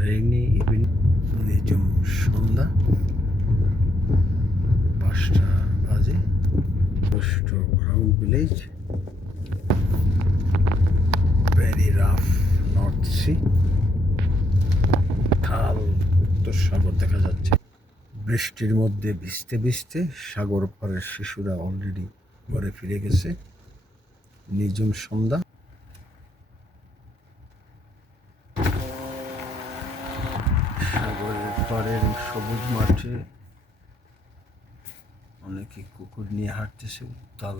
Rainy evening, নিঝুম সন্ধ্যা, 5টা বাজে। Ground village, very rough north sea, খাল, উত্তর সাগর দেখা যাচ্ছে। বৃষ্টির মধ্যে ভিজতে ভিজতে সাগর পাড়ের শিশুরা অলরেডি ঘরে ফিরে গেছে। নিঝুম সন্ধ্যা, সাগরের পাড়ের সবুজ মাঠে অনেকে কুকুর নিয়ে হাঁটতেছে। উত্তাল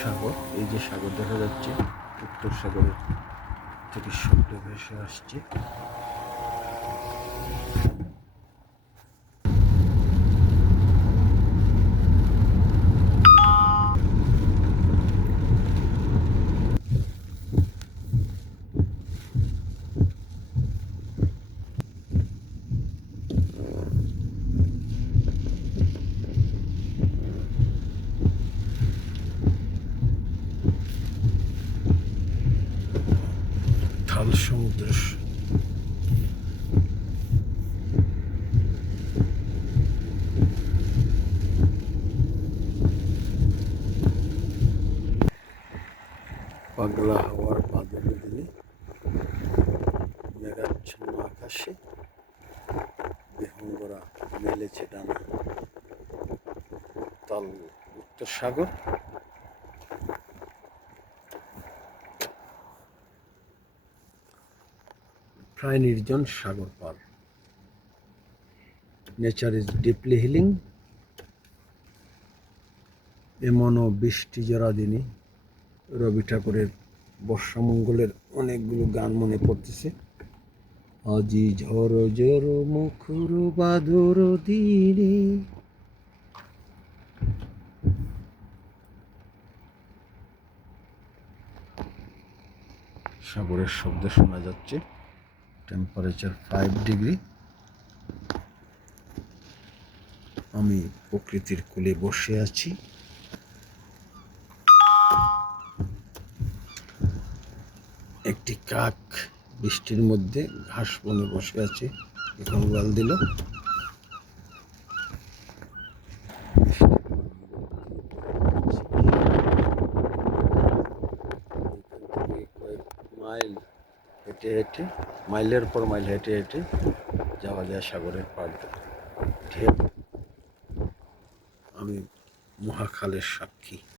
সাগর, এই যে সাগর দেখা যাচ্ছে, উত্তর সাগরের থেকে শব্দ ভেসে আসছে। থাল সমুদ্র, পাগলা হাওয়ার বাদলে দিলে, মেঘাচ্ছন্ন আকাশে বিহঙ্গরা মেলেছে ডানা। তাল উত্তর সাগর, প্রায় নির্জন সাগর পার। Nature is deeply healing. এমনও বৃষ্টি জরা দিনে রবি ঠাকুরের বর্ষামঙ্গলের অনেকগুলো গান মনে পড়তেছে। আজি ঝড় ঝড় মুখর বাদর দিনে, সাগরের শব্দ শোনা যাচ্ছে। Temperature 5 degree. আমি প্রকৃতির কোলে বসে আছি। একটি কাক বৃষ্টির মধ্যে ঘাস বনে বসে আছে, এখন উড়াল দিল। কয়েক মাইল হেঁটে হেঁটে, মাইলের পর মাইল হেঁটে হেঁটে যাওয়া যায় সাগরের পাড়। ঢেউ, আমি মহাখালের সাক্ষী।